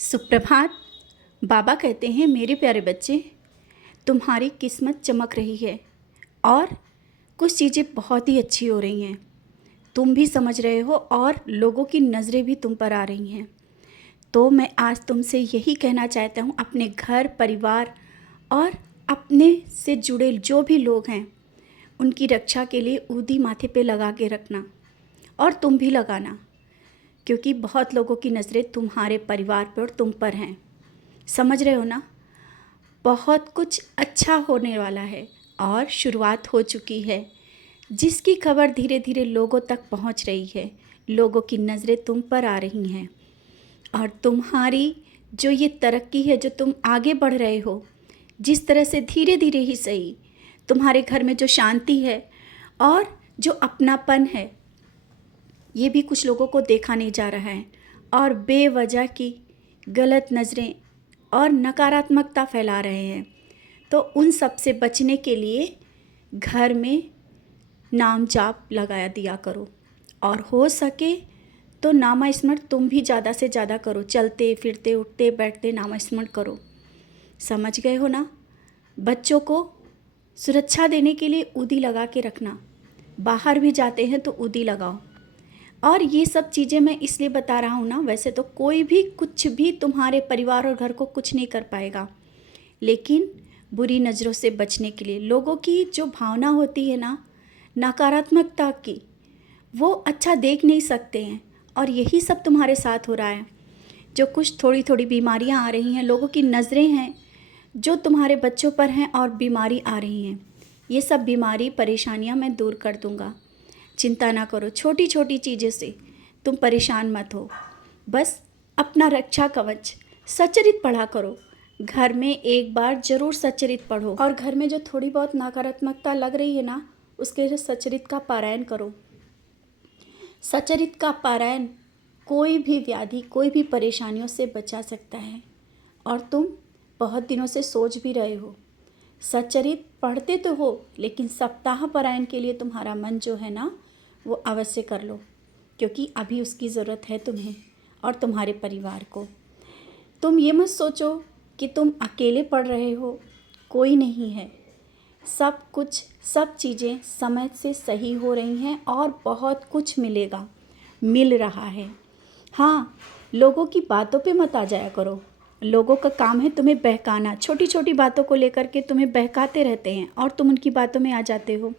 सुप्रभात। बाबा कहते हैं, मेरे प्यारे बच्चे, तुम्हारी किस्मत चमक रही है और कुछ चीज़ें बहुत ही अच्छी हो रही हैं। तुम भी समझ रहे हो और लोगों की नज़रें भी तुम पर आ रही हैं। तो मैं आज तुमसे यही कहना चाहता हूँ, अपने घर परिवार और अपने से जुड़े जो भी लोग हैं उनकी रक्षा के लिए ऊदी माथे पे लगा के रखना और तुम भी लगाना, क्योंकि बहुत लोगों की नज़रें तुम्हारे परिवार पर और तुम पर हैं। समझ रहे हो ना? बहुत कुछ अच्छा होने वाला है और शुरुआत हो चुकी है, जिसकी खबर धीरे धीरे लोगों तक पहुंच रही है। लोगों की नज़रें तुम पर आ रही हैं और तुम्हारी जो ये तरक्की है, जो तुम आगे बढ़ रहे हो, जिस तरह से धीरे धीरे ही सही, तुम्हारे घर में जो शांति है और जो अपनापन है, ये भी कुछ लोगों को देखा नहीं जा रहा है। और बेवजह की गलत नज़रें और नकारात्मकता फैला रहे हैं। तो उन सब से बचने के लिए घर में नाम जाप लगाया दिया करो और हो सके तो नाम स्मरण तुम भी ज़्यादा से ज़्यादा करो। चलते फिरते उठते बैठते नाम स्मरण करो। समझ गए हो ना? बच्चों को सुरक्षा देने के लिए ऊदी लगा के रखना। बाहर भी जाते हैं तो ऊदी लगाओ। और ये सब चीज़ें मैं इसलिए बता रहा हूँ ना, वैसे तो कोई भी कुछ भी तुम्हारे परिवार और घर को कुछ नहीं कर पाएगा, लेकिन बुरी नज़रों से बचने के लिए लोगों की जो भावना होती है ना, नकारात्मकता की, वो अच्छा देख नहीं सकते हैं। और यही सब तुम्हारे साथ हो रहा है। जो कुछ थोड़ी थोड़ी बीमारियाँ आ रही हैं, लोगों की नज़रें हैं जो तुम्हारे बच्चों पर हैं और बीमारी आ रही हैं, ये सब बीमारी परेशानियाँ मैं दूर कर दूँगा। चिंता ना करो, छोटी छोटी चीज़ों से तुम परेशान मत हो। बस अपना रक्षा कवच सच्चरित पढ़ा करो। घर में एक बार ज़रूर सच्चरित पढ़ो और घर में जो थोड़ी बहुत नकारात्मकता लग रही है ना, उसके लिए सच्चरित का पारायण करो। सच्चरित का पारायण कोई भी व्याधि, कोई भी परेशानियों से बचा सकता है। और तुम बहुत दिनों से सोच भी रहे हो, सच्चरित पढ़ते तो हो, लेकिन सप्ताह पारायण के लिए तुम्हारा मन जो है ना, वो अवश्य कर लो, क्योंकि अभी उसकी ज़रूरत है तुम्हें और तुम्हारे परिवार को। तुम ये मत सोचो कि तुम अकेले पढ़ रहे हो, कोई नहीं है। सब कुछ, सब चीज़ें समय से सही हो रही हैं और बहुत कुछ मिलेगा, मिल रहा है। हाँ, लोगों की बातों पे मत आ जाया करो। लोगों का काम है तुम्हें बहकाना, छोटी छोटी बातों को लेकर के तुम्हें बहकाते रहते हैं और तुम उनकी बातों में आ जाते हो।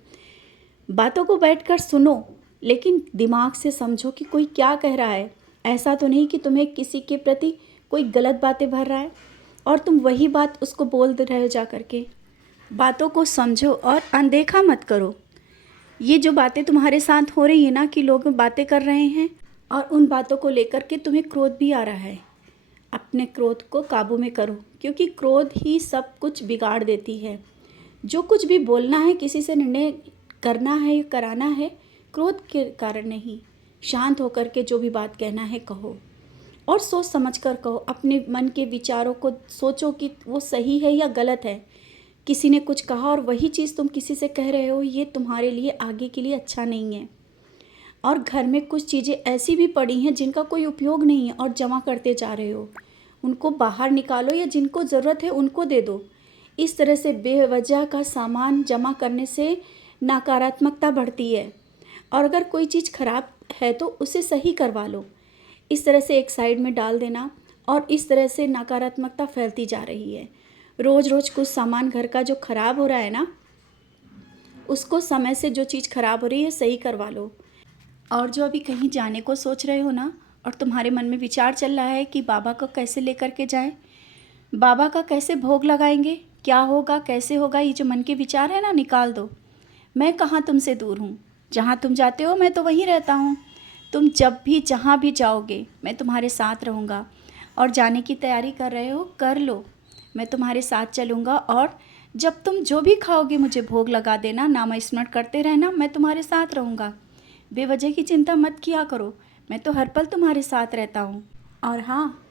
बातों को बैठकर सुनो, लेकिन दिमाग से समझो कि कोई क्या कह रहा है। ऐसा तो नहीं कि तुम्हें किसी के प्रति कोई गलत बातें भर रहा है और तुम वही बात उसको बोल दे रहे हो जा करके। बातों को समझो और अनदेखा मत करो। ये जो बातें तुम्हारे साथ हो रही है ना, कि लोग बातें कर रहे हैं और उन बातों को लेकर के तुम्हें क्रोध भी आ रहा है, अपने क्रोध को काबू में करो, क्योंकि क्रोध ही सब कुछ बिगाड़ देती है। जो कुछ भी बोलना है, किसी से निर्णय करना है या कराना है, क्रोध के कारण नहीं, शांत होकर के जो भी बात कहना है कहो और सोच समझ कर कहो। अपने मन के विचारों को सोचो कि वो सही है या गलत है। किसी ने कुछ कहा और वही चीज़ तुम किसी से कह रहे हो, ये तुम्हारे लिए आगे के लिए अच्छा नहीं है। और घर में कुछ चीज़ें ऐसी भी पड़ी हैं जिनका कोई उपयोग नहीं है और जमा करते जा रहे हो, उनको बाहर निकालो या जिनको ज़रूरत है उनको दे दो। इस तरह से बेवजह का सामान जमा करने से नकारात्मकता बढ़ती है। और अगर कोई चीज़ खराब है तो उसे सही करवा लो। इस तरह से एक साइड में डाल देना और इस तरह से नकारात्मकता फैलती जा रही है। रोज़ रोज़ कुछ सामान घर का जो ख़राब हो रहा है ना, उसको समय से जो चीज़ ख़राब हो रही है सही करवा लो। और जो अभी कहीं जाने को सोच रहे हो ना, और तुम्हारे मन में विचार चल रहा है कि बाबा को कैसे लेकर के जाएं, बाबा का कैसे भोग लगाएंगे, क्या होगा, कैसे होगा, ये जो मन के विचार है ना, निकाल दो। मैं कहाँ तुमसे दूर हूँ, जहाँ तुम जाते हो मैं तो वहीं रहता हूँ। तुम जब भी जहाँ भी जाओगे मैं तुम्हारे साथ रहूँगा। और जाने की तैयारी कर रहे हो, कर लो, मैं तुम्हारे साथ चलूँगा। और जब तुम जो भी खाओगे मुझे भोग लगा देना, नाम स्मरण करते रहना, मैं तुम्हारे साथ रहूँगा। बेवजह की चिंता मत किया करो, मैं तो हर पल तुम्हारे साथ रहता हूँ। और हाँ,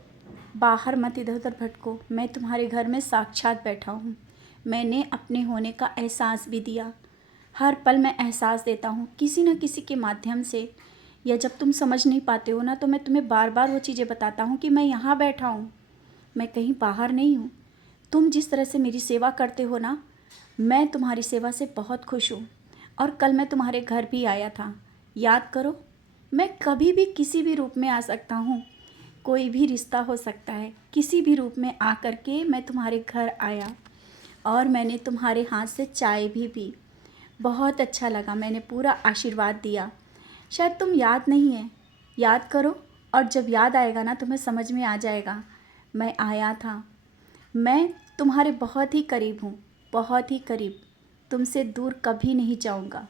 बाहर मत इधर उधर भटको, मैं तुम्हारे घर में साक्षात बैठा हूँ। मैंने अपने होने का एहसास भी दिया। हर पल मैं एहसास देता हूँ किसी न किसी के माध्यम से, या जब तुम समझ नहीं पाते हो ना, तो मैं तुम्हें बार बार वो चीज़ें बताता हूँ कि मैं यहाँ बैठा हूँ। मैं कहीं बाहर नहीं हूँ। तुम जिस तरह से मेरी सेवा करते हो ना, मैं तुम्हारी सेवा से बहुत खुश हूँ। और कल मैं तुम्हारे घर भी आया था, याद करो। मैं कभी भी किसी भी रूप में आ सकता हूँ, कोई भी रिश्ता हो सकता है, किसी भी रूप में आ कर के मैं तुम्हारे घर आया और मैंने तुम्हारे हाथ से चाय भी पी। बहुत अच्छा लगा, मैंने पूरा आशीर्वाद दिया। शायद तुम याद नहीं है, याद करो। और जब याद आएगा ना तुम्हें समझ में आ जाएगा, मैं आया था। मैं तुम्हारे बहुत ही करीब हूँ, बहुत ही करीब। तुमसे दूर कभी नहीं जाऊँगा।